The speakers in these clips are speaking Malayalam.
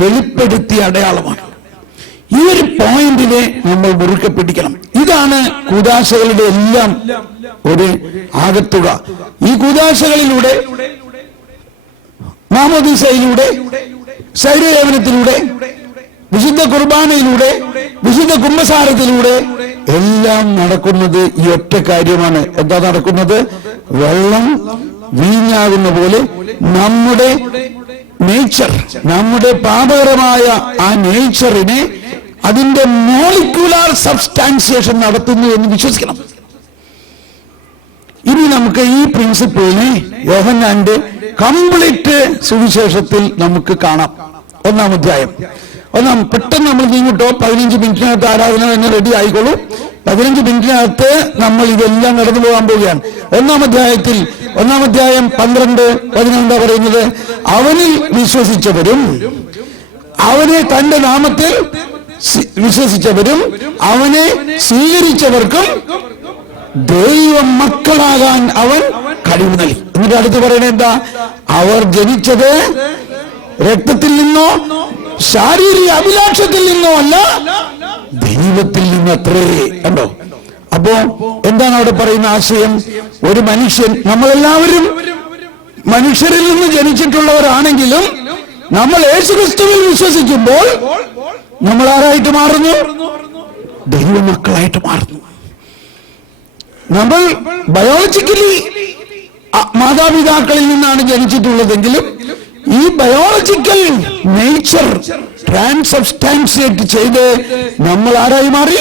വെളിപ്പെടുത്തിയ അടയാളമാണ്. ഈ ഒരു പോയിന്റിനെ നമ്മൾ മുറുക്കെ പിടിക്കണം. ഇതാണ് കൂദാശകളുടെ എല്ലാം ഒരു ആകത്തുക. ഈ കൂദാശകളിലൂടെ, മാമോദീസയിലൂടെ, ശരീരലേപനത്തിലൂടെ, വിശുദ്ധ കുർബാനയിലൂടെ, വിശുദ്ധ കുമ്പസാരത്തിലൂടെ എല്ലാം നടക്കുന്നത് ഈ ഒറ്റ കാര്യമാണ്. എന്താ നടക്കുന്നത്? വെള്ളം വീഞ്ഞാകുന്ന പോലെ നമ്മുടെ നേച്ചർ, നമ്മുടെ പാപകരമായ ആ നേച്ചറിനെ അതിന്റെ മോളിക്യുലാർ സബ്സ്റ്റാൻസിയേഷൻ നടത്തുന്നു എന്ന് വിശ്വസിക്കണം. ഇനി നമുക്ക് ഈ പ്രിൻസിപ്പിളിനെ യോഹന്നാന്റെ കംപ്ലീറ്റ് സുവിശേഷത്തിൽ നമുക്ക് കാണാം. 1-ാം അധ്യായം. പെട്ടെന്ന് നമ്മൾ നീങ്ങിട്ടോ, 15 മിനിറ്റിനകത്ത് ആരാധന തന്നെ റെഡി ആയിക്കോളൂ. 15 മിനിറ്റിനകത്ത് നമ്മൾ ഇതെല്ലാം കടന്നു പോകാൻ പോവുകയാണ്. 1-ാം അധ്യായത്തിൽ 1-ാം അധ്യായം 12-11 പറയുന്നത്, അവനിൽ വിശ്വസിച്ചവരും അവനെ തന്റെ നാമത്തിൽ വിശ്വസിച്ചവരും അവനെ സ്വീകരിച്ചവർക്കും ദൈവ മക്കളാകാൻ അവൻ കഴിവ് നൽകി. എന്നിട്ട് അടുത്ത് പറയണ എന്താ? അവർ ജനിച്ചത് രക്തത്തിൽ നിന്നോ ശാരീരിക അഭിലാഷത്തിൽ നിന്നോ അല്ല, ദൈവത്തിൽ നിന്നത്രേ. കണ്ടോ? അപ്പോ എന്താണ് അവിടെ പറയുന്ന ആശയം? ഒരു മനുഷ്യൻ, നമ്മളെല്ലാവരും മനുഷ്യരിൽ നിന്ന് ജനിച്ചിട്ടുള്ളവരാണെങ്കിലും നമ്മൾ യേശുക്രിസ്തുവിൽ വിശ്വസിക്കുമ്പോൾ നമ്മൾ ആരായിട്ട് മാറുന്നു? ദൈവമക്കളായിട്ട് മാറുന്നു. നമ്മൾ ബയോളജിക്കലി മാതാപിതാക്കളിൽ നിന്നാണ് ജനിച്ചിട്ടുള്ളതെങ്കിലും ഈ ബയോളജിക്കൽ നേച്ചർ ട്രാൻസ്സബ്സ്റ്റാൻസിയേറ്റ് ചെയ്ത് നമ്മൾ ആരായി മാറി?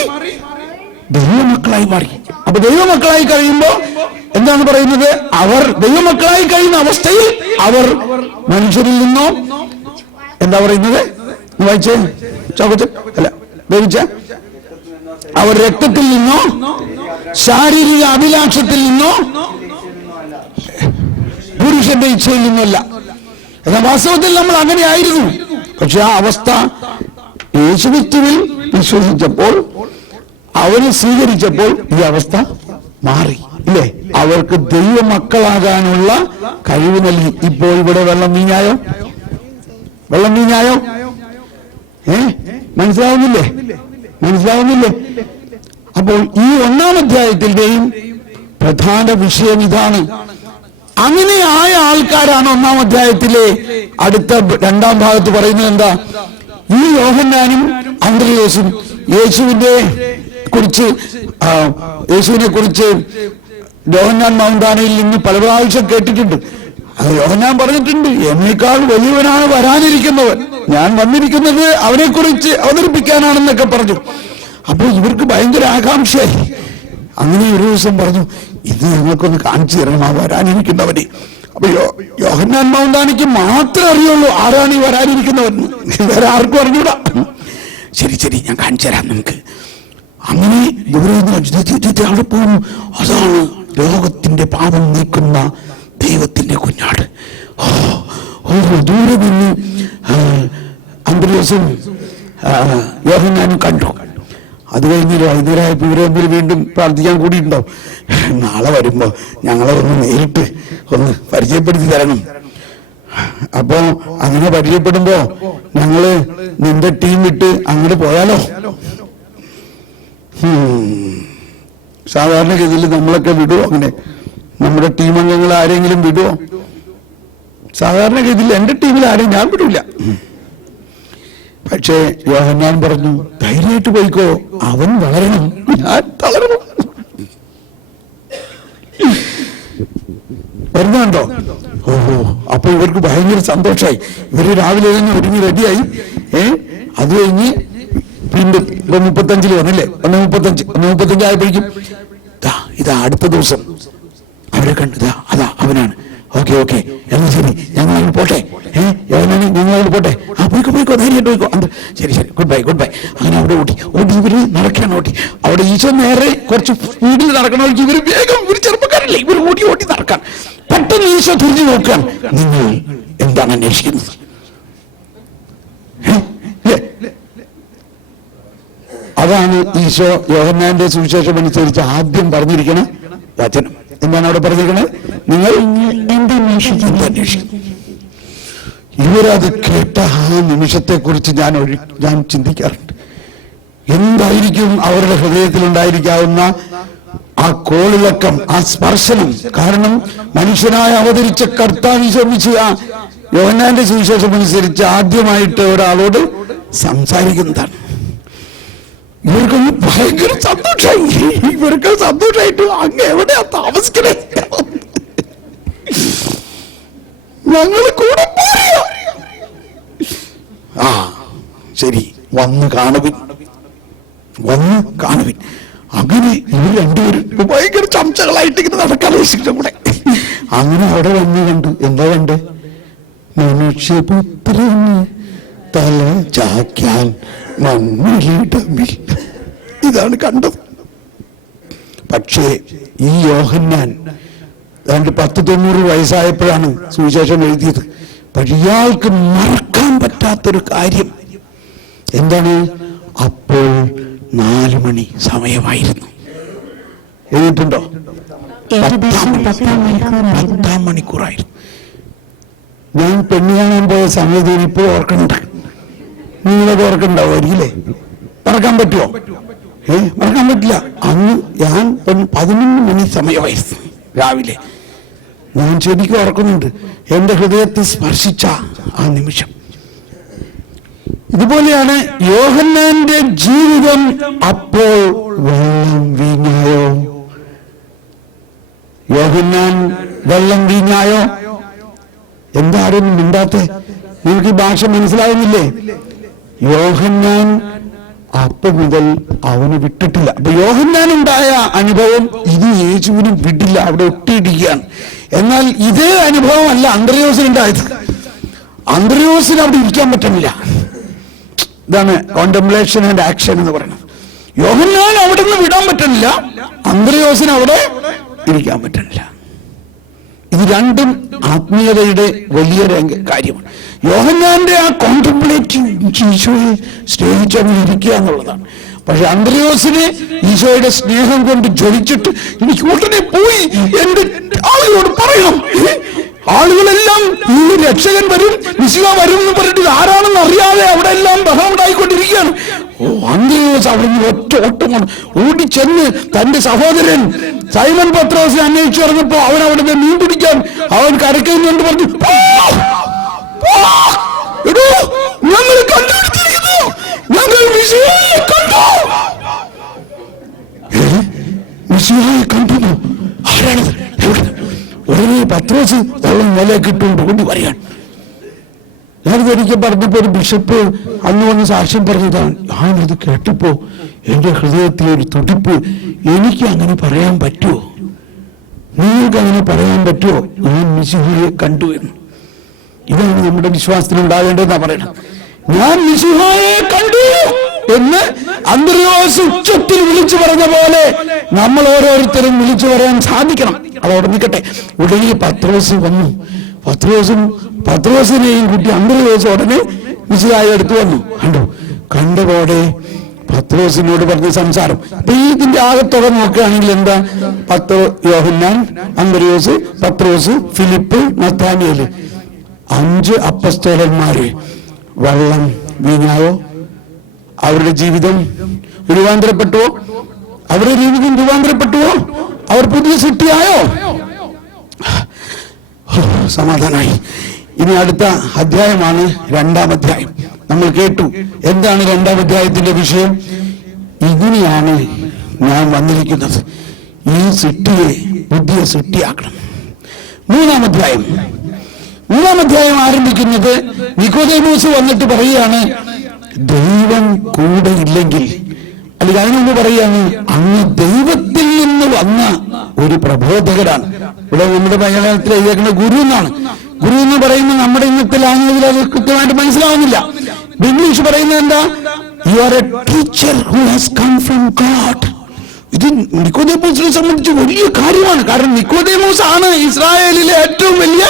ദൈവമക്കളായി മാറി. അപ്പൊ ദൈവമക്കളായി കഴിയുമ്പോ എന്താണ് പറയുന്നത്? അവർ ദൈവമക്കളായി കഴിയുന്ന അവസ്ഥയിൽ അവർ മനുഷ്യരിൽ നിന്നോ, എന്താ പറയുന്നത്? വായിച്ചേ, ചോക്കച്ച് അല്ല വേവിച്ച, അവർ രക്തത്തിൽ നിന്നോ ശാരീരിക അഭിലാഷത്തിൽ നിന്നോ പുരുഷന്റെ ഇച്ഛയിൽ നിന്നല്ല. എന്നാൽ വാസ്തവത്തിൽ നമ്മൾ അങ്ങനെ ആയിരുന്നു. പക്ഷെ ആ അവസ്ഥ യേശുക്രിസ്തുവിൽ വിശ്വസിച്ചപ്പോൾ, അവനെ സ്വീകരിച്ചപ്പോൾ ഈ അവസ്ഥ മാറി, ഇല്ലേ? അവർക്ക് ദൈവമക്കളാകാനുള്ള കഴിവ് നൽകി. ഇപ്പോൾ ഇവിടെ വെള്ളം വീഞ്ഞായോ? വെള്ളം വീഞ്ഞായോ? മനസ്സിലാവുന്നില്ലേ? അപ്പോൾ ഈ 1-ാം അധ്യായത്തിന്റെയും പ്രധാന വിഷയം ഇതാണ്. അങ്ങനെ ആയ ആൾക്കാരാണ് 1-ാം അധ്യായത്തിലെ അടുത്ത 2-ാം ഭാഗത്ത് പറയുന്നത്. എന്താ? ഈ യോഹന്നാനും അന്ത്രയോസും യേശുവിനെ കുറിച്ച് യോഹന്നാൻ മൗണ്ടാനയിൽ നിന്ന് പല പ്രാവശ്യം കേട്ടിട്ടുണ്ട്. അത് യോഹന്നാൻ പറഞ്ഞിട്ടുണ്ട്, എന്നേക്കാൾ വലിയവനാണ് വരാനിരിക്കുന്നവൻ, ഞാൻ വന്നിരിക്കുന്നത് അവനെ കുറിച്ച് അവതരിപ്പിക്കാനാണെന്നൊക്കെ പറഞ്ഞു. അപ്പോൾ ഇവർക്ക് ഭയങ്കര ആകാംക്ഷയായി. അങ്ങനെ ഒരു ദിവസം പറഞ്ഞു, ഇത് ഞങ്ങൾക്കൊന്ന് കാണിച്ചു തരണം, ആ വരാനിരിക്കുന്നവനെ. അപ്പൊ യോഹന്നാൻ മൗണ്ടാനിക്ക് മാത്രമേ അറിയുള്ളൂ ആരാണ് ഈ വരാനിരിക്കുന്നവൻ, വേറെ ആർക്കും അറിഞ്ഞൂടാ. ശരി ഞാൻ കാണിച്ചു തരാം നമുക്ക്. അങ്ങനെ അവിടെ പോകുന്നു. അതാണ് ലോകത്തിന്റെ പാപം നീക്കുന്ന ദൈവത്തിന്റെ കുഞ്ഞാട്. ദൂരെ നിന്ന് അന്ത്രയോസും യോഹന്നാനും കണ്ടു. അത് കഴിഞ്ഞ് വൈകുന്നേരമായപ്പോൾ ഇവരെ മുമ്പിൽ വീണ്ടും പ്രാർത്ഥിക്കാൻ കൂടിയിട്ടുണ്ടാവും. നാളെ വരുമ്പോ ഞങ്ങളെ ഒന്ന് നേരിട്ട് ഒന്ന് പരിചയപ്പെടുത്തി തരണം. അപ്പോ അങ്ങനെ പരിചയപ്പെടുമ്പോ ഞങ്ങള് നിന്റെ ടീം വിട്ട് അങ്ങോട്ട് പോയാലോ? സാധാരണഗതിയിൽ നമ്മളൊക്കെ വിടുവോ? അങ്ങനെ നമ്മുടെ ടീം അംഗങ്ങൾ ആരെങ്കിലും വിടുവോ? സാധാരണഗതിയിൽ എന്റെ ടീമിൽ ആരെയും ഞാൻ വിടൂല. പക്ഷേ യോഹന്നാൻ പറഞ്ഞു, ധൈര്യമായിട്ട് പോയിക്കോ, അവൻ വളരണം, ഞാൻ തളരണം. വരുന്നുണ്ടോ? അപ്പൊ ഇവർക്ക് ഭയങ്കര സന്തോഷമായി. ഇവര് രാവിലെ തന്നെ ഒരുങ്ങി റെഡിയായി. അത് കഴിഞ്ഞ് വീണ്ടും 35 വന്നില്ലേ? 1:35 ആയപ്പോഴേക്കും ഇതാ അടുത്ത ദിവസം അവരെ കണ്ടു. അതാ അവനാണ്. ഓക്കെ എന്നാ ശരി, ഞങ്ങൾ പോട്ടെ. ഞങ്ങൾ പോട്ടെ. പോയിക്കോ ധൈര്യമായിട്ട് പോയിക്കോ. ശരി ഗുഡ് ബൈ. അങ്ങനെ അവിടെ ഓടി ഇവര് നടക്കണം. അവിടെ ഈശോ നേരെ കുറച്ച് സ്പീഡിൽ നടക്കണമെങ്കിൽ ഇവര് വേഗം, ഇവര് ചെറുപ്പക്കാരല്ലേ, ഇവർ ഓടി നടക്കാൻ. പെട്ടെന്ന് ഈശോ തിരിഞ്ഞു നോക്കാൻ, നിങ്ങൾ എന്താണ് അന്വേഷിക്കുന്നത്? അതാണ് ഈശോ യോഹന്നാന്റെ സുവിശേഷം അനുസരിച്ച് ആദ്യം പറഞ്ഞിരിക്കണ വചനം. എന്താണ് അവിടെ പറഞ്ഞിരിക്കണത്? നിങ്ങൾ അന്വേഷിക്കുന്നു. ഇവരത് കേട്ട ആ നിമിഷത്തെക്കുറിച്ച് ഞാൻ ചിന്തിക്കാറുണ്ട്. എന്തായിരിക്കും അവരുടെ ഹൃദയത്തിലുണ്ടായിരിക്കാവുന്ന ആ കോളിളക്കം, ആ സ്പർശനം. കാരണം മനുഷ്യനായി അവതരിച്ച കർത്താവ് ഈശോ ആ യോഹന്നാന്റെ സുവിശേഷം അനുസരിച്ച് ആദ്യമായിട്ട് ഒരാളോട് സംസാരിക്കുന്നതാണ്. ഇവർക്കൊന്ന് ഭയങ്കര സന്തോഷമായി. ഇവർക്ക് സന്തോഷമായിട്ട് അങ്ങ് എവിടെയാ താമസിക്കണേ, ഞങ്ങൾ കൂടെ പോരുക. ആ ശരി, വന്ന് കാണുവിൻ. അങ്ങനെ ഇവർ രണ്ടുപേരും ഭയങ്കര ചർച്ചകളായിട്ട് ഇങ്ങനെ നടക്കാൻ കൂടെ. അങ്ങനെ അവിടെ വന്ന് കണ്ടു. എന്താ കണ്ട്? മനുഷ്യപുത്രന് തല ചായ്ക്കാൻ മണ്ണിലിടമില്ല. ഇതാണ് കണ്ടത്. പക്ഷേ ഈ യോഹന്നാൻ 190 വയസ്സായപ്പോഴാണ് സുവിശേഷം എഴുതിയത്. പക്ഷെ ഇയാൾക്ക് മറക്കാൻ പറ്റാത്തൊരു കാര്യം എന്താണ്? അപ്പോൾ 4 മണി സമയമായിരുന്നു. എഴുതിയിട്ടുണ്ടോ? 10 മണിക്കൂറായിരുന്നു. ഞാൻ പെണ്ണ് കാണാൻ പോയ സമയത്ത് ഇപ്പോൾ ഓർക്കണ്ട. നിങ്ങളത് ഓർക്കണ്ടാവുമായിരിക്കില്ലേ? മറക്കാൻ പറ്റുമോ? മറക്കാൻ പറ്റില്ല. അന്ന് ഞാൻ 11 മണി സമയമായിരുന്നു രാവിലെ. ഞാൻ ശരിക്കും ഓർക്കുന്നുണ്ട് എന്റെ ഹൃദയത്തെ സ്പർശിച്ച ആ നിമിഷം. ഇതുപോലെയാണ് യോഹന്നാന്റെ ജീവിതം. അപ്പോൾ വെള്ളം വീഞ്ഞായോ? യോഹന്നാൻ വെള്ളം വീഞ്ഞായോ? എന്താരും മിണ്ടാത്തെ? നിങ്ങൾക്ക് ഈ ഭാഷ മനസ്സിലാവുന്നില്ലേ? യോഹന്നാൻ അപ്പം മുതൽ അവന് വിട്ടിട്ടില്ല. അപ്പൊ യോഹന്നാനുണ്ടായ അനുഭവം ഇത് യേശുവിനും വിട്ടില്ല, അവിടെ ഒട്ടിയിടിക്കുകയാണ്. എന്നാൽ ഇതേ അനുഭവമല്ല അന്ത്രയോസിനുണ്ടായത്. അന്ത്രയോസിന് അവിടെ ഇരിക്കാൻ പറ്റുന്നില്ല. ഇതാണ് കോണ്ടംപ്ലേഷൻ ആൻഡ് ആക്ഷൻ എന്ന് പറയുന്നത്. യോഹന്നാൻ അവിടെ നിന്ന് വിടാൻ പറ്റുന്നില്ല, അന്ത്രയോസിന് അവിടെ ഇരിക്കാൻ പറ്റുന്നില്ല. ഇത് രണ്ടും ആത്മീയതയുടെ വലിയ കാര്യമാണ്. യോഹന്നാന്റെ ആ കോൺടംപ്ലേറ്റിംഗ് ഈശോയെ സ്നേഹിച്ചവരിക്കുക എന്നുള്ളതാണ്. പക്ഷെ അന്ത്രയോസിനെ ഈശോയുടെ സ്നേഹം കൊണ്ട് ജ്വലിച്ചിട്ട് എനിക്ക് ഉടനെ പോയി എന്റെ ആളുകളോട് പറയണം. ആളുകളെല്ലാം ഈ രക്ഷകൻ വരും, മിശിഹ വരും എന്ന് പറഞ്ഞിട്ട് ആരാണെന്ന് അറിയാതെ അവിടെ എല്ലാം ബഹളം ഉണ്ടായിക്കൊണ്ടിരിക്കുകയാണ്. അന്ത്രയോസ് അവിടെ നിന്ന് ഒറ്റ ഓട്ടമാണ് ഓടിച്ചെന്ന് തന്റെ സഹോദരൻ സൈമൺ പത്രോസിനെ അന്വേഷിച്ചു പറഞ്ഞപ്പോ അവൻ അവിടെ മീൻ പിടിക്കാൻ അവൻ കരയ്ക്കുന്നുണ്ട് പറഞ്ഞു, ഞങ്ങൾ കണ്ടുപിടിച്ചിരിക്കുന്നു, ഞങ്ങൾ മിശിഹായെ കണ്ടു. മിശിഹായെ കണ്ടു? ആരാണത്? ഉടനെ പത്രോസ് വെള്ളം നിലയ്ക്ക് ഇട്ടുകൊണ്ട് കൊണ്ടുവരികയാണ്. ഞാനിത് ഒരിക്കൽ പറഞ്ഞപ്പോ ഒരു ബിഷപ്പ് അന്ന് വന്ന് സാക്ഷ്യം പറഞ്ഞതാണ്. ഞാനിത് കേട്ടപ്പോ എന്റെ ഹൃദയത്തിലൊരു തുടിപ്പ്. എനിക്ക് അങ്ങനെ പറയാൻ പറ്റുമോ? നിങ്ങൾക്ക് അങ്ങനെ പറയാൻ പറ്റുമോ? ഞാൻ മിശിഹായെ കണ്ടു എന്ന്. ഇതാണ് നമ്മുടെ വിശ്വാസത്തിൽ ഉണ്ടാകേണ്ടതെന്നാ പറയണം. ഞാൻ മിശിഹായെ കണ്ടു എന്ന് അന്ത്രയോസ് ഉച്ചത്തിൽ വിളിച്ചു പറഞ്ഞ പോലെ നമ്മൾ ഓരോരുത്തരും വിളിച്ചു പറയാൻ സാധിക്കണം. അതോടെ നിൽക്കട്ടെ. ഉടനെ പത്രോസ് വന്നു. പത്രോസിനെയും കുട്ടി അന്ത്രയോസ് ഉടനെ മിശിഹായെ അടുത്ത് വന്നു. കണ്ടതോടെ പത്രോസിനോട് പറഞ്ഞ സംസാരം. അപ്പൊ ഇതിന്റെ ആകത്തുക നോക്കുകയാണെങ്കിൽ എന്താ? യോഹന്നാൻ, അന്ത്രയോസ്, പത്രോസ്, ഫിലിപ്പ്, നഥാനിയേൽ, 5 അപ്പസ്തോലന്മാര്. വെള്ളം വീഞ്ഞായോ? അവരുടെ ജീവിതം രൂപാന്തരപ്പെട്ടുവോ? അവരുടെ ജീവിതം രൂപാന്തരപ്പെട്ടുവോ? അവർ പുതിയ സൃഷ്ടിയായോ? സമാധാനായി. ഇനി അടുത്ത അധ്യായമാണ് 2-ാം അധ്യായം. നമ്മൾ കേട്ടു എന്താണ് 2-ാം അധ്യായത്തിന്റെ വിഷയം. ഇങ്ങനെയാണ് ഞാൻ വന്നിരിക്കുന്നത്, ഈ സൃഷ്ടിയെ പുതിയ സൃഷ്ടിയാക്കണം. 3-ാം അധ്യായം ആരംഭിക്കുന്നത് നിക്കോദേമോസ് വന്നിട്ട് പറയുകയാണ്, ദൈവം കൂടെ ഇല്ലെങ്കിൽ, അല്ലെങ്കിൽ അതിനൊന്ന് പറയുകയാണ്, അങ്ങ് ദൈവത്തിൽ നിന്ന് വന്ന ഒരു പ്രബോധകരാണ്. ഇവിടെ നമ്മുടെ മലയാളത്തിൽ എഴുതിയേക്കുന്ന ഗുരു എന്നാണ്. ഗുരു എന്ന് പറയുമ്പോൾ നമ്മുടെ ഇന്നത്തെ ലാംഗ്വേജിൽ അത് കൃത്യമായിട്ട് മനസ്സിലാവുന്നില്ല. ഇംഗ്ലീഷ് പറയുന്നത് എന്താ? You are a teacher who has come from God. ഇത് നിക്കോദേമോസിനെ സംബന്ധിച്ച് വലിയ കാര്യമാണ്. കാരണം നിക്കോദേമോസ് ആണ് ഇസ്രായേലിലെ ഏറ്റവും വലിയ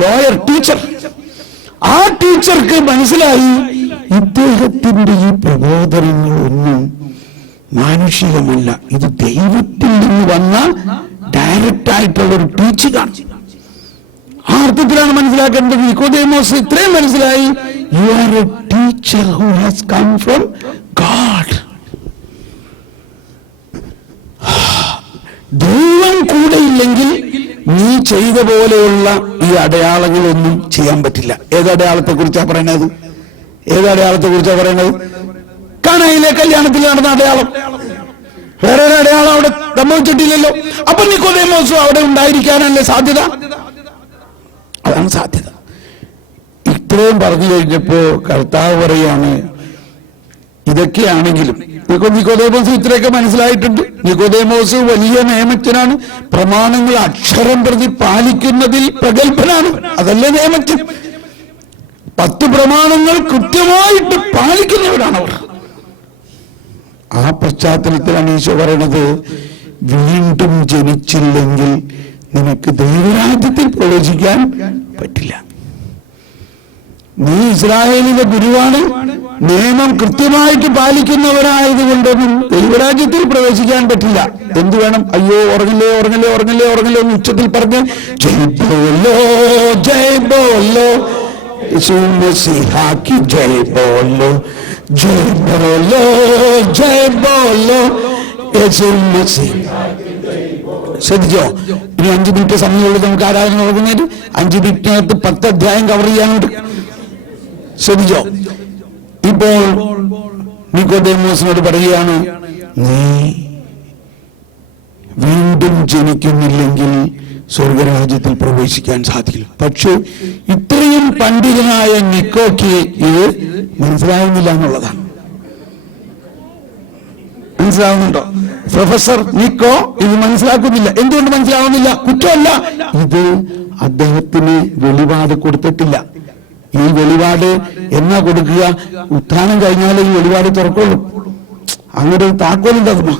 ലോയർ, ടീച്ചർ. ആ ടീച്ചർക്ക് മനസ്സിലായി ഇദ്ദേഹത്തിന്റെ ഈ പ്രബോധനങ്ങളൊന്നും മാനുഷികമല്ല, ഇത് ദൈവത്തിൽ നിന്ന് വന്ന ഡയറക്റ്റ് ആയിട്ടുള്ള ഒരു ടീച്ചിങ്ങാണ്. ആ അർത്ഥത്തിലാണ് മനസ്സിലാക്കേണ്ടത്. നിക്കോദേമോസ് ഇത്രയും മനസ്സിലായി, you are a teacher who has come from God. ദൈവം കൂടെ ഇല്ലെങ്കിൽ നീ ചെയ്ത പോലെയുള്ള ഈ അടയാളങ്ങളൊന്നും ചെയ്യാൻ പറ്റില്ല. ഏതടയാളത്തെ കുറിച്ചാണ് പറയുന്നത്? ഏതടയാളത്തെ കുറിച്ചാണ് പറയുന്നത്? കാനായിലെ കല്യാണത്തിൽ നടന്ന അടയാളം. വേറെ ഒരു അടയാളം അവിടെ സംഭവിച്ചിട്ടില്ലല്ലോ. അപ്പൊ നിക്കോദേമോസും അവിടെ ഉണ്ടായിരിക്കാനല്ലേ സാധ്യത? അതാണ് സാധ്യത. ഇത്രയും പറഞ്ഞു കഴിഞ്ഞപ്പോ കർത്താവ് പറയാണ്, ഇതൊക്കെയാണെങ്കിലും നിക്കോദേമോസ് ഇത്രയൊക്കെ മനസ്സിലായിട്ടുണ്ട്. നിക്കോദേമോസ് വലിയ നിയമജ്ഞനാണ്, പ്രമാണങ്ങൾ അക്ഷരം പ്രതി പാലിക്കുന്നതിൽ പ്രഗത്ഭനാണ്. അതല്ലേ നിയമജ്ഞൻ. 10 പ്രമാണങ്ങൾ കൃത്യമായിട്ട് പാലിക്കുന്നവരാണ് അവർ. ആ പശ്ചാത്തലത്തിലാണ് ഈശോ പറയണത്, വീണ്ടും ജനിച്ചില്ലെങ്കിൽ നിനക്ക് ദൈവരാജ്യത്തിൽ പ്രവേശിക്കാൻ പറ്റില്ല. നീ ഇസ്രായേലിന്റെ ഗുരുവാണ്, നിയമം കൃത്യമായിട്ട് പാലിക്കുന്നവരായതുകൊണ്ടൊന്നും ദൈവരാജ്യത്തിൽ പ്രവേശിക്കാൻ പറ്റില്ല. എന്തു വേണം? അയ്യോ ഉറങ്ങില്ലേ ഉറങ്ങില്ലേ ഉറങ്ങില്ലേ ഉറങ്ങില്ലേ എന്ന് ഉച്ചത്തിൽ പറഞ്ഞ് ജയ് ബോലോ ജയ് ബോലോ യേശു മസീഹാക്കി ജയ് ബോലോ ജയ് ബോലോ ജയ് ബോലോ യേശു മസീഹാക്കി. ശ്രദ്ധിച്ചോ? ഇനി 5 മിനിറ്റ് സമയമുള്ളത് നമുക്ക് ആരാധന നടക്കുന്നതിന്. 5 മിനിറ്റിനകത്ത് 10 അധ്യായം കവർ ചെയ്യാനുണ്ട്. ശ്രദ്ധിച്ചോ? ഇപ്പോൾ നിക്കോദേമോസിനോട് പറയുകയാണ്, നീ വീണ്ടും ജനിക്കുന്നില്ലെങ്കിൽ സ്വർഗരാജ്യത്തിൽ പ്രവേശിക്കാൻ സാധിക്കില്ല. പക്ഷെ ഇത്രയും പണ്ഡിതനായ നിക്കോയ്ക്ക് ഇത് മനസ്സിലാവുന്നില്ല എന്നുള്ളതാണ്. മനസ്സിലാവുന്നുണ്ടോ? പ്രൊഫസർ നിക്കോ ഇത് മനസ്സിലാക്കുന്നില്ല. എന്തുകൊണ്ട് മനസ്സിലാവുന്നില്ല? കുറ്റമല്ല, ഇത് അദ്ദേഹത്തിന് വെളിപാട് കൊടുത്തിട്ടില്ല. ഈ വെളിപാട് എന്നാ കൊടുക്കുക? ഉത്ഥാനം കഴിഞ്ഞാലേ ഈ വെളിപാട് തുറക്കുള്ളൂ. അങ്ങനെ ഒരു താക്കോലുണ്ടാകുമോ?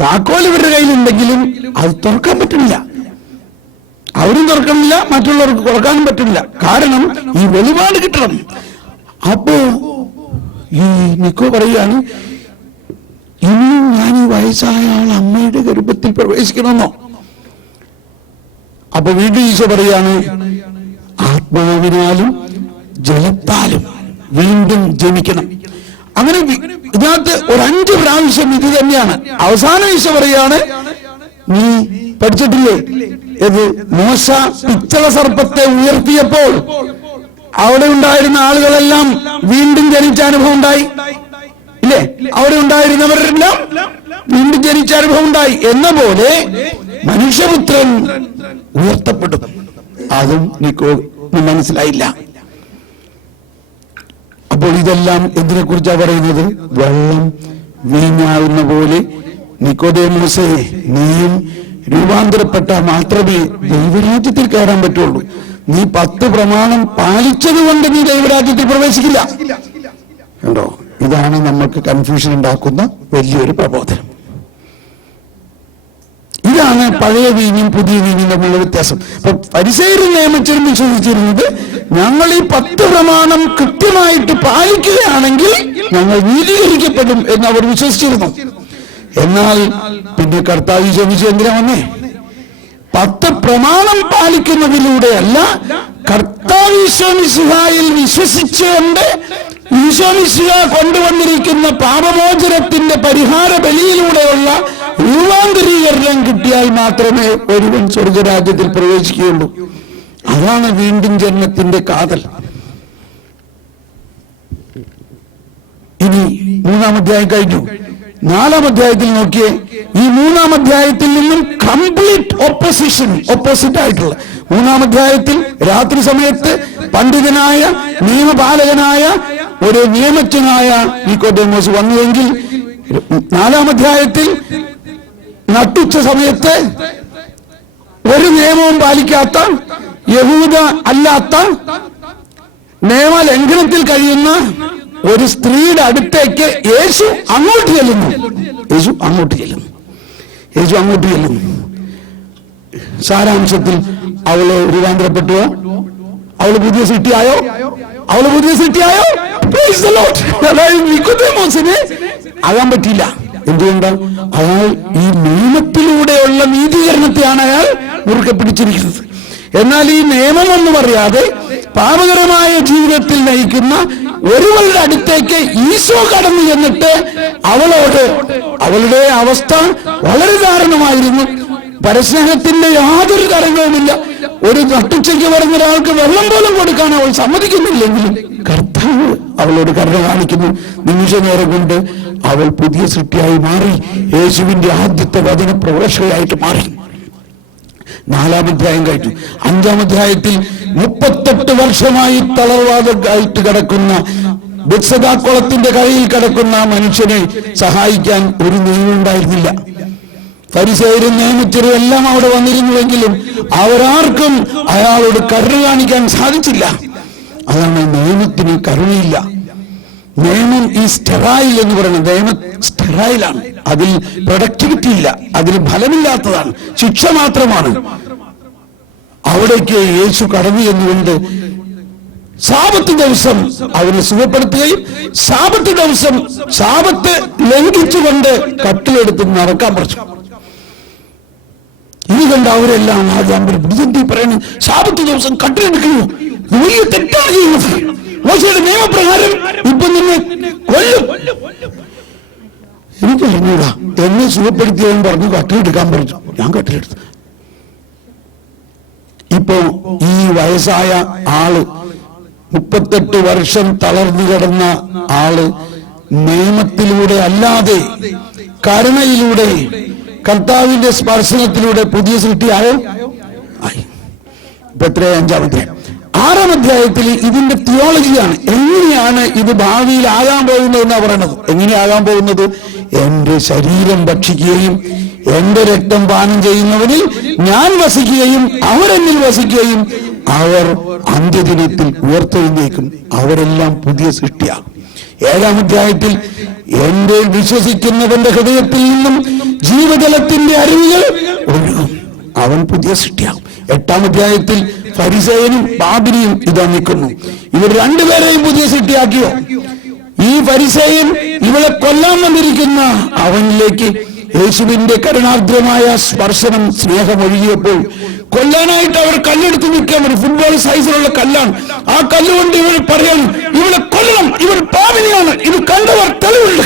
താക്കോൽ ഇവരുടെ കയ്യിലുണ്ടെങ്കിലും അത് തുറക്കാൻ പറ്റില്ല. അവരും തുറക്കണില്ല, മറ്റുള്ളവർക്ക് തുറക്കാനും പറ്റില്ല. കാരണം ഈ വെളിപാട് കിട്ടണം. അപ്പോ ഈ നിക്കോ പറയുകയാണ്, ഇനിയും ഞാൻ ഈ വയസ്സായ ആൾ അമ്മയുടെ ഗർഭത്തിൽ പ്രവേശിക്കണമെന്നോ? അപ്പൊ വീണ്ടും ഈശോ പറയാണ്, ആത്മാവിനാലും ജലത്താലും വീണ്ടും ജനിക്കണം. അങ്ങനെ ഇതിനകത്ത് ഒരു 5 പ്രാവശ്യം ഇത് തന്നെയാണ്. അവസാനം ഈശോ പറയാണ്, നീ പഠിച്ചിട്ടില്ലേ ഇത്? മോശ പിച്ചള സർപ്പത്തെ ഉയർത്തിയപ്പോൾ അവിടെ ഉണ്ടായിരുന്ന ആളുകളെല്ലാം വീണ്ടും ജനിച്ച അനുഭവം ഉണ്ടായി ഇല്ലേ? അവിടെ ഉണ്ടായിരുന്നവരെല്ലാം വീണ്ടും ജനിച്ച അനുഭവം ഉണ്ടായി എന്ന പോലെ മനുഷ്യപുത്രൻ ഉയർത്തപ്പെടും. അതും നിക്കോ മനസ്സിലായില്ല. അപ്പോൾ ഇതെല്ലാം എന്തിനെ കുറിച്ചാണ് പറയുന്നത്? വെള്ളം വീഞ്ഞാവുന്ന പോലെ നിക്കോദേമോസേ, നീയും രൂപാന്തരപ്പെട്ടാൽ മാത്രമേ ദൈവരാജ്യത്തിൽ കയറാൻ പറ്റുള്ളൂ. നീ 10 പ്രമാണം പാലിച്ചത് കൊണ്ട് നീ ദൈവരാജ്യത്തിൽ പ്രവേശിക്കില്ല. കണ്ടോ? ഇതാണ് നമുക്ക് കൺഫ്യൂഷൻ ഉണ്ടാക്കുന്ന വലിയൊരു പ്രബോധനം. ഇതാണ് പഴയ വീഞ്ഞും പുതിയ വീഞ്ഞും തമ്മിലുള്ള വ്യത്യാസം. അപ്പൊ ഫരിസേയരും നിയമജ്ഞരും വിശ്വസിച്ചിരുന്നത്, ഞങ്ങൾ ഈ 10 പ്രമാണം കൃത്യമായിട്ട് പാലിക്കുകയാണെങ്കിൽ ഞങ്ങൾ നീതീകരിക്കപ്പെടും എന്ന് അവർ വിശ്വസിച്ചിരുന്നു. എന്നാൽ പിന്നെ കർത്താവ് ചോദിച്ചു, എന്തിനാ വന്നേ? 10 പ്രമാണം പാലിക്കുന്നതിലൂടെയല്ല, കർത്താവ് ഈശോ മിശിഹായിൽ വിശ്വസിച്ചുകൊണ്ട് ഈശോ മിശിഹ കൊണ്ടുവന്നിരിക്കുന്ന പാപമോചനത്തിന്റെ പരിഹാര ബലിയിലൂടെയുള്ള രൂപാന്തരീകരണം കിട്ടിയാൽ മാത്രമേ ഒരുവൻ സ്വർഗരാജ്യത്തിൽ പ്രവേശിക്കുകയുള്ളൂ. അതാണ് വീണ്ടും ജന്മത്തിന്റെ കാതൽ. ഇനി 3-ാം അധ്യായം കഴിഞ്ഞു. 4-ാം അധ്യായത്തിൽ നോക്കിയേ. ഈ 3-ാം അധ്യായത്തിൽ നിന്നും കംപ്ലീറ്റ് ഓപ്പോസിറ്റ് ആയിട്ടുള്ള 3-ാം അധ്യായത്തിൽ രാത്രി സമയത്ത് പണ്ഡിതനായ നിയമപാലകനായ ഒരു നിയമജ്ഞനായ നിക്കോദേമോസ് വന്നുവെങ്കിൽ, 4-ാം അധ്യായത്തിൽ നട്ടുച്ച സമയത്ത് ഒരു നിയമവും പാലിക്കാത്ത, യഹൂദ അല്ലാത്ത, നിയമലംഘനത്തിൽ കഴിയുന്ന ഒരു സ്ത്രീയുടെ അടുത്തേക്ക് യേശു അങ്ങോട്ട് ചെല്ലുന്നു. സാരാംശത്തിൽ അവള് രൂപാന്തരപ്പെട്ടുവോ? അവള് പുതിയ സിട്ടിയായോ? അതായത് നിക്കോദേമോസിന് ആകാൻ പറ്റിയില്ല. എന്തുകൊണ്ടാണ്? അയാൾ ഈ നിയമത്തിലൂടെയുള്ള നീതീകരണത്തെയാണ് അയാൾ മുറുകെ പിടിച്ചിരിക്കുന്നത്. എന്നാൽ ഈ നിയമമൊന്നും അറിയാതെ പാപകരമായ ജീവിതത്തിൽ നയിക്കുന്ന ഒരുവളുടെ അടുത്തേക്ക് ഈശോ കടന്നു ചെന്നിട്ട് അവളുടെ അവസ്ഥ വളരെ ദാരുണമായിരുന്നു. പരസ്നേഹത്തിന്റെ യാതൊരു തരങ്ങളുമില്ല. ഒരു നട്ടുച്ചയ്ക്ക് പറഞ്ഞ ഒരാൾക്ക് വെള്ളം പോലും കൊടുക്കാൻ അവൾ സമ്മതിക്കുന്നില്ലെങ്കിലും കർത്താവ് അവളോട് കരുണ കാണിക്കുന്നു. നിമിഷ നേരം കൊണ്ട് അവൾ പുതിയ സൃഷ്ടിയായി മാറി. യേശുവിന്റെ ആദ്യത്തെ വചന പ്രവേശകയായിട്ട് മാറി. 4-ാം അധ്യായം കഴിഞ്ഞു. 5-ാം അധ്യായത്തിൽ 38 വർഷമായി തളർവാദമായിട്ട് കിടക്കുന്ന ബെത്സദാ കുളത്തിന്റെ കരയിൽ കിടക്കുന്ന ആ മനുഷ്യനെ സഹായിക്കാൻ ഒരു നിയമം ഉണ്ടായിരുന്നില്ല. ഫരിസേയരും നിയമത്തിലും എല്ലാം അവിടെ വന്നിരുന്നുവെങ്കിലും അവരാർക്കും അയാളോട് കരുണ കാണിക്കാൻ സാധിച്ചില്ല. അതാണ് നിയമത്തിന് കരുണയില്ല. നിയമം ഈ സ്റ്റെറൈൽ എന്ന് പറയുന്നത് നിയമം സ്റ്റെറൈലാണ്. അതിൽ പ്രൊഡക്ടിവിറ്റി ഇല്ല, അതിൽ ഫലമില്ലാത്തതാണ്, ശിക്ഷ മാത്രമാണ്. അവിടേക്ക് യേശു കടന്നു എന്നുകൊണ്ട് സാബത്ത് ദിവസം അവനെ സുഖപ്പെടുത്തുകയും സാബത്ത് ദിവസം സാബത്ത് ലംഘിച്ചുകൊണ്ട് കട്ടിലെടുത്ത് നടക്കാൻ പറഞ്ഞു. ഇത് കണ്ട് അവരെല്ലാം ഇതെന്തി പറയുന്നു, സാബത്ത് ദിവസം കട്ടിലെടുക്കുന്നു, വലിയ തെറ്റാണ് ചെയ്യുന്നത്, മോശയുടെ നിയമപ്രകാരം ഇപ്പൊ നിന്നെ കൊല്ലും. എനിക്ക് അറിഞ്ഞൂടാ. എന്നെ സുഖപ്പെടുത്തിയവൻ പറഞ്ഞു കട്ടിലെടുക്കാൻ പറഞ്ഞു. ഞാൻ കട്ടിലെടുത്തു. ഇപ്പോ ഈ വയസ്സായ ആള് 38 വർഷം തളർന്നു കിടന്ന ആള് നിയമത്തിലൂടെ അല്ലാതെ കരുണയിലൂടെ കർത്താവിന്റെ സ്പർശനത്തിലൂടെ പുതിയ സൃഷ്ടിയായോ? ആയി. ഇപ്പൊ എത്രയോ 5-ാം അധ്യായം. 6-ാം അധ്യായത്തിൽ ഇതിന്റെ തിയോളജിയാണ്. എങ്ങനെയാണ് ഇത് ഭാവിയിൽ ആകാൻ പോകുന്നത് എന്നാ പറയണത്. എങ്ങനെയാകാൻ പോകുന്നത്? എന്റെ ശരീരം ഭക്ഷിക്കുകയും എന്റെ രക്തം പാനം ചെയ്യുന്നവരിൽ ഞാൻ വസിക്കുകയും അവരെന്നിൽ വസിക്കുകയും അവർ അന്ത്യദിനത്തിൽ ഉയർത്തെഴുന്നേക്കും. അവരെല്ലാം പുതിയ സൃഷ്ടിയാകും. 7-ാം അധ്യായത്തിൽ എന്റെ വിശ്വസിക്കുന്നവന്റെ ഹൃദയത്തിൽ നിന്നും ജീവജലത്തിന്റെ അരുവികൾ ഒഴുകും. അവൻ പുതിയ സൃഷ്ടിയാകും. 8-ാം അധ്യായത്തിൽ ഫരിസേയനും പാപിനിയും ഇതാ നിൽക്കുന്നു. ഇവർ രണ്ടുപേരെയും പുതിയ സൃഷ്ടിയാക്കിയോ? ഈ ഫരിസേയൻ ഇവളെ കൊല്ലാൻ വന്നിരിക്കുന്ന അവനിലേക്ക് യേശുവിന്റെ കരുണാർദ്രമായ സ്പർശനം സ്നേഹമൊഴുകിയപ്പോൾ കൊല്ലാനായിട്ട് അവർ കല്ലെടുത്ത് നിൽക്കാൻ ഒരു ഫുട്ബോൾ സൈസിലുള്ള കല്ലാണ്. ആ കല്ലുകൊണ്ട് ഇവർ പറയണം, ഇവളെ കൊല്ലണം, ഇവൾ പാപിനിയാണ്, ഇത് കണ്ടവർ തെളിവുണ്ട്.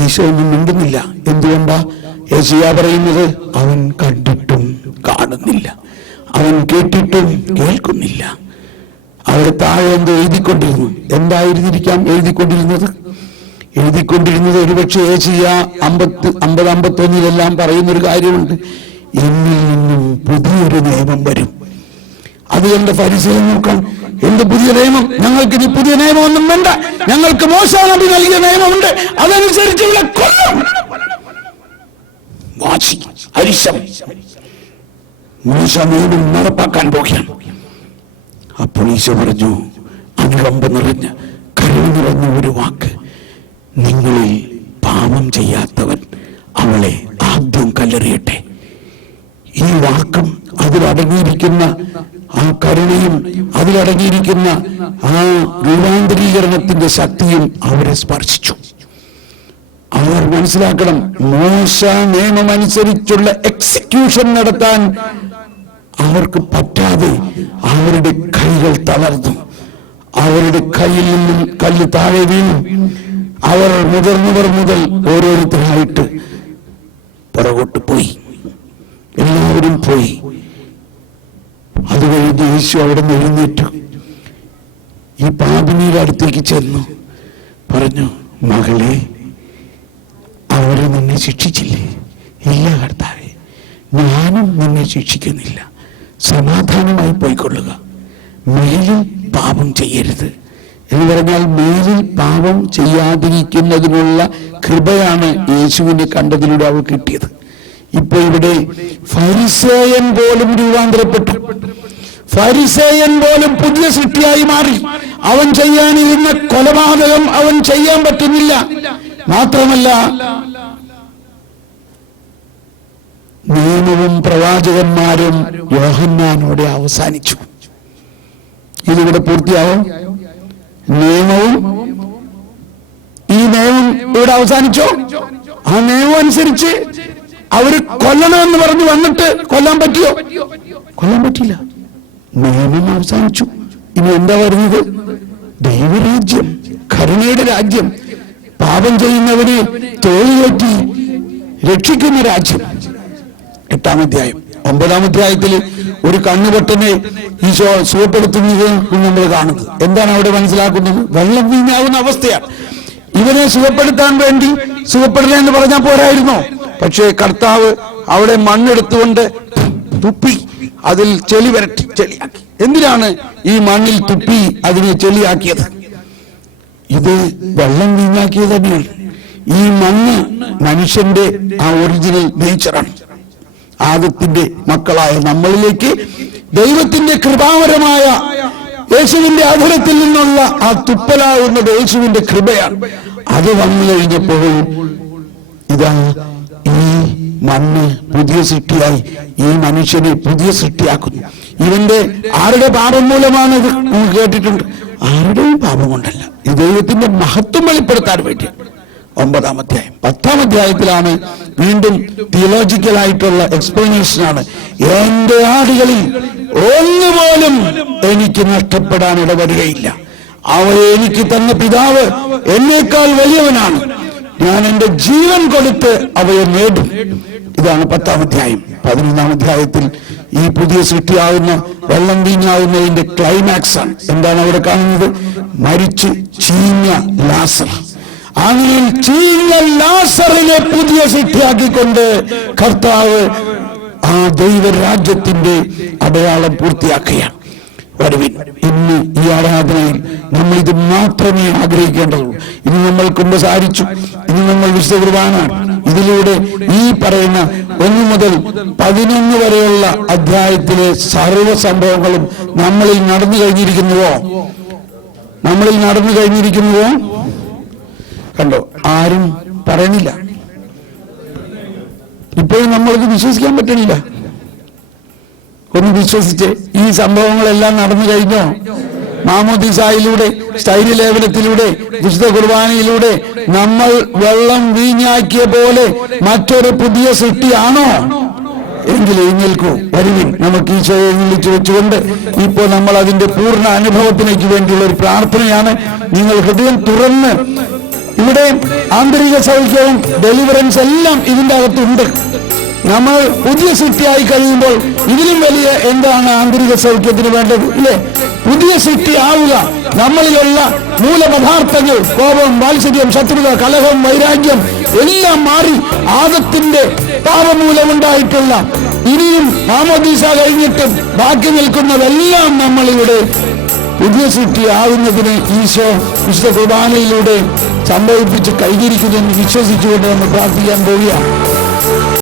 ഈശോ ഒന്നും മിണ്ടുന്നില്ല. എന്തുകൊണ്ടാ? യേശയ്യാ പറയുന്നത്, അവൻ കണ്ടിട്ടും കാണുന്നില്ല, അവൻ കേട്ടിട്ടും കേൾക്കുന്നില്ല. അവിടെ താഴെ എന്തോ എഴുതിക്കൊണ്ടിരുന്നു. എന്തായിരുന്നിരിക്കാം എഴുതിക്കൊണ്ടിരുന്നത്? ഒരുപക്ഷെ യേശയ്യാ 50-51 പറയുന്നൊരു കാര്യമുണ്ട്. എന്നിൽ നിന്നും പുതിയൊരു നിയമം വരും. അത് എന്റെ ഫരിസേയൻ നോക്കാം. എന്ത് പുതിയ നിയമം? ഞങ്ങൾക്ക് ഇനി പുതിയ നിയമമൊന്നും വേണ്ട, ഞങ്ങൾക്ക് മോശ നബി നൽകിയ നിയമമുണ്ട്, അതനുസരിച്ച് ഇവിടെ കൊല്ലും. വാശി, അരിശം. മോശ നിയമം നടപ്പാക്കാൻ പോകുകയാണ്. അപ്പോൾ ഈശോ പറഞ്ഞു, അനുകമ്പ നിറഞ്ഞ കരുണ നിറഞ്ഞ ഒരു വാക്ക്, നിങ്ങളിൽ പാപം ചെയ്യാത്തവൻ അവളെ ആദ്യം കല്ലെറിയട്ടെ. ഈ വാക്കും അതിലടങ്ങിയിരിക്കുന്ന ആ കരുണയും അതിലടങ്ങിയിരിക്കുന്ന ആ രൂപാന്തരീകരണത്തിന്റെ ശക്തിയും അവരെ സ്പർശിച്ചു. അവർ മനസ്സിലാക്കണം, മോശ നിയമമനുസരിച്ചുള്ള എക്സിക്യൂഷൻ നടത്താൻ അവർക്ക് പറ്റാതെ അവരുടെ കൈകൾ തളർന്നു. അവരുടെ കയ്യിൽ നിന്നും കല്ല് താഴെ വീണു. അവർ മുതിർന്നവർ മുതൽ ഓരോരുത്തരായിട്ട് പുറകോട്ട് പോയി. എല്ലാവരും പോയി. അത് കഴിഞ്ഞ് യേശു അവിടെ നിന്ന് എഴുന്നേറ്റു. ഈ പാപിനിയുടെ അടുത്തേക്ക് ചെന്നു പറഞ്ഞു, മകളെ, അവരെ നിന്നെ ശിക്ഷിച്ചില്ലേ? ഇല്ല കർത്താവേ, ഞാനും നിന്നെ ശിക്ഷിക്കുന്നില്ല, സമാധാനമായി പോയിക്കൊള്ളുക, മേലിൽ പാപം ചെയ്യരുത് എന്ന് പറഞ്ഞാൽ മേലിൽ പാപം ചെയ്യാതിരിക്കുന്നതിനുള്ള കൃപയാണ് യേശുവിനെ കണ്ടതിലൂടെ അവൾ കിട്ടിയത്. ഇപ്പൊ ഇവിടെ ഫരിസേയൻ പോലും രൂപാന്തരപ്പെട്ടു. ഫരിസേയൻ പോലും പുതിയ സൃഷ്ടിയായി മാറി. അവൻ ചെയ്യാനിരുന്ന കൊലപാതകം അവൻ ചെയ്യാൻ പറ്റുന്നില്ല. മാത്രമല്ല, നിയമവും പ്രവാചകന്മാരും യോഹന്നാനോടെ അവസാനിച്ചു. ഇതിവിടെ പൂർത്തിയാവും. നിയമവും ഈ നിയമം ഇവിടെ അവസാനിച്ചോ? ആ നിയമം അനുസരിച്ച് അവര് കൊല്ലണമെന്ന് പറഞ്ഞു വന്നിട്ട് കൊല്ലാൻ പറ്റിയോ? കൊല്ലാൻ പറ്റില്ല. നിയമം അവസാനിച്ചു. ഇനി എന്താ വരുന്നത്? ദൈവരാജ്യം, കരുണയുടെ രാജ്യം, പാപം ചെയ്യുന്നവനെ തോളിലേറ്റി രക്ഷിക്കുന്ന രാജ്യം. 8-ാം അധ്യായം. 9-ാം അധ്യായത്തിൽ ഒരു കണ്ണുപൊട്ടനെ ഈശോ സുഖപ്പെടുത്തുന്നത് നമ്മൾ കാണുന്നത്. എന്താണ് അവിടെ മനസ്സിലാക്കുന്നത്? വെള്ളം വീഞ്ഞാവുന്ന അവസ്ഥയാണ്. ഇവനെ സുഖപ്പെടുത്താൻ വേണ്ടി സുഖപ്പെടില്ല എന്ന് പറഞ്ഞാൽ പോരായിരുന്നോ? പക്ഷേ കർത്താവ് അവിടെ മണ്ണെടുത്തുകൊണ്ട് തുപ്പി അതിൽ ചെളി വരട്ടി ചെളിയാക്കി. എന്തിനാണ് ഈ മണ്ണിൽ തുപ്പി അതിനെ ചെളിയാക്കിയത്? ഇത് വെള്ളം വീഞ്ഞാക്കിയത് തന്നെയാണ്. ഈ മണ്ണ് മനുഷ്യന്റെ ആ ഒറിജിനൽ നേച്ചറാണ്. ആദത്തിന്റെ മക്കളായ നമ്മളിലേക്ക് ദൈവത്തിന്റെ കൃപാവരമായ യേശുവിന്റെ അധരത്തിൽ നിന്നുള്ള ആ തുപ്പലാവുന്നത് യേശുവിന്റെ കൃപയാണ്. അത് വന്നു കഴിഞ്ഞപ്പോൾ ഇതാ ഈ മണ്ണ് പുതിയ സൃഷ്ടിയായി ഈ മനുഷ്യനെ പുതിയ സൃഷ്ടിയാക്കുന്നു. ഇവന്റെ ആരുടെ പാപം മൂലമാണത് നമുക്ക് കേട്ടിട്ടുണ്ട്. ആരുടെയും പാപം കൊണ്ടല്ല, ഇത് ദൈവത്തിന്റെ മഹത്വം വെളിപ്പെടുത്താൻ വേണ്ടിയാണ്. 9-ാം അധ്യായം. 10-ാം അധ്യായത്തിലാണ് വീണ്ടും തിയോളജിക്കൽ ആയിട്ടുള്ള എക്സ്പ്ലനേഷനാണ്. എന്റെ ആടുകളിൽ ഒന്നുപോലും എനിക്ക് നഷ്ടപ്പെടാൻ ഇടവരികയില്ല. അവയെ എനിക്ക് തന്ന പിതാവ് എന്നേക്കാൾ വലിയവനാണ്. ഞാൻ എന്റെ ജീവൻ കൊടുത്ത് അവയെ നേടും. ഇതാണ് 10-ാം അധ്യായം. 11-ാം അധ്യായത്തിൽ ഈ പുതിയ സൃഷ്ടിയാവുന്ന വെള്ളം വീഞ്ഞാവുന്നതിന്റെ ക്ലൈമാക്സ് ആണ്. എന്താണ് അവിടെ കാണുന്നത്? മരിച്ച് ചീഞ്ഞ ലാസർ. അങ്ങനെ ചീഞ്ഞ ലാസറിനെ പുതിയ സൃഷ്ടിയാക്കിക്കൊണ്ട് കർത്താവ് ആ ദൈവരാജ്യത്തിന്റെ അടയാളം പൂർത്തിയാക്കുകയാണ്. വരുവിൻ. ഇന്ന് ഈ ആരാധനയിൽ നമ്മൾ ഇത് മാത്രമേ ആഗ്രഹിക്കേണ്ടതുള്ളൂ. ഇനി നമ്മൾ കുമ്പസാരിച്ചു, ഇനി നമ്മൾ വിശുദ്ധ കുർബാന, ഇതിലൂടെ ഈ പറയുന്ന 1 മുതൽ 11 വരെയുള്ള അധ്യായത്തിലെ സർവ്വ സംഭവങ്ങളും നമ്മളിൽ നടന്നു കഴിഞ്ഞിരിക്കുന്നുവോ? നമ്മളിൽ നടന്നു കഴിഞ്ഞിരിക്കുന്നുവോ? കണ്ടോ, ആരും പറയണില്ല. ഇപ്പോഴും നമ്മൾക്ക് വിശ്വസിക്കാൻ പറ്റണില്ല. ഒന്ന് വിശ്വസിച്ച്, ഈ സംഭവങ്ങളെല്ലാം നടന്നു കഴിഞ്ഞോ? മാമോദീസായിലൂടെ, സ്ഥൈര്യലേപനത്തിലൂടെ, വിശുദ്ധ കുർബാനയിലൂടെ നമ്മൾ വെള്ളം വീഞ്ഞാക്കിയ പോലെ മറ്റൊരു പുതിയ സൃഷ്ടിയാണോ? എങ്കിൽ എഴുന്നേൽക്കൂ, വരുവിൻ. നമുക്ക് ഈശോയെ വിളിച്ചു വെച്ചുകൊണ്ട് ഇപ്പോൾ നമ്മൾ അതിന്റെ പൂർണ്ണ അനുഭവത്തിലേക്ക് വേണ്ടിയുള്ള ഒരു പ്രാർത്ഥനയാണ്. നിങ്ങൾ ഹൃദയം തുറന്ന്, ഇവിടെ ആന്തരിക സൗഖ്യവും ഡെലിവറൻസ് എല്ലാം ഇതിൻ്റെ അകത്തുണ്ട്. നമ്മൾ പുതിയ സൃഷ്ടിയായി കഴിയുമ്പോൾ ഇതിലും വലിയ എന്താണ് ആന്തരിക സൗഖ്യത്തിന് വേണ്ടത്? ഇല്ലേ? പുതിയ സൃഷ്ടി ആവുക. നമ്മളിലുള്ള മൂലപദാർത്ഥങ്ങൾ, കോപം, വാത്സല്യം, ശത്രുത, കലഹം, വൈരാഗ്യം എല്ലാം മാറി ആദത്തിന്റെ പാപമൂലമുണ്ടായിട്ടുള്ള ഇനിയും മാമോദീസ കഴിഞ്ഞിട്ടും ബാക്കി നിൽക്കുന്നതെല്ലാം നമ്മളിവിടെ പുതിയ സൃഷ്ടി ആവുന്നതിന് ഈശോ വിശുദ്ധ കുർബാനയിലൂടെ സംഭവിപ്പിച്ച് കഴിഞ്ഞിരിക്കുമെന്ന് വിശ്വസിച്ചുകൊണ്ട് നമ്മൾ പ്രാർത്ഥിക്കാൻ പോവുകയാണ്.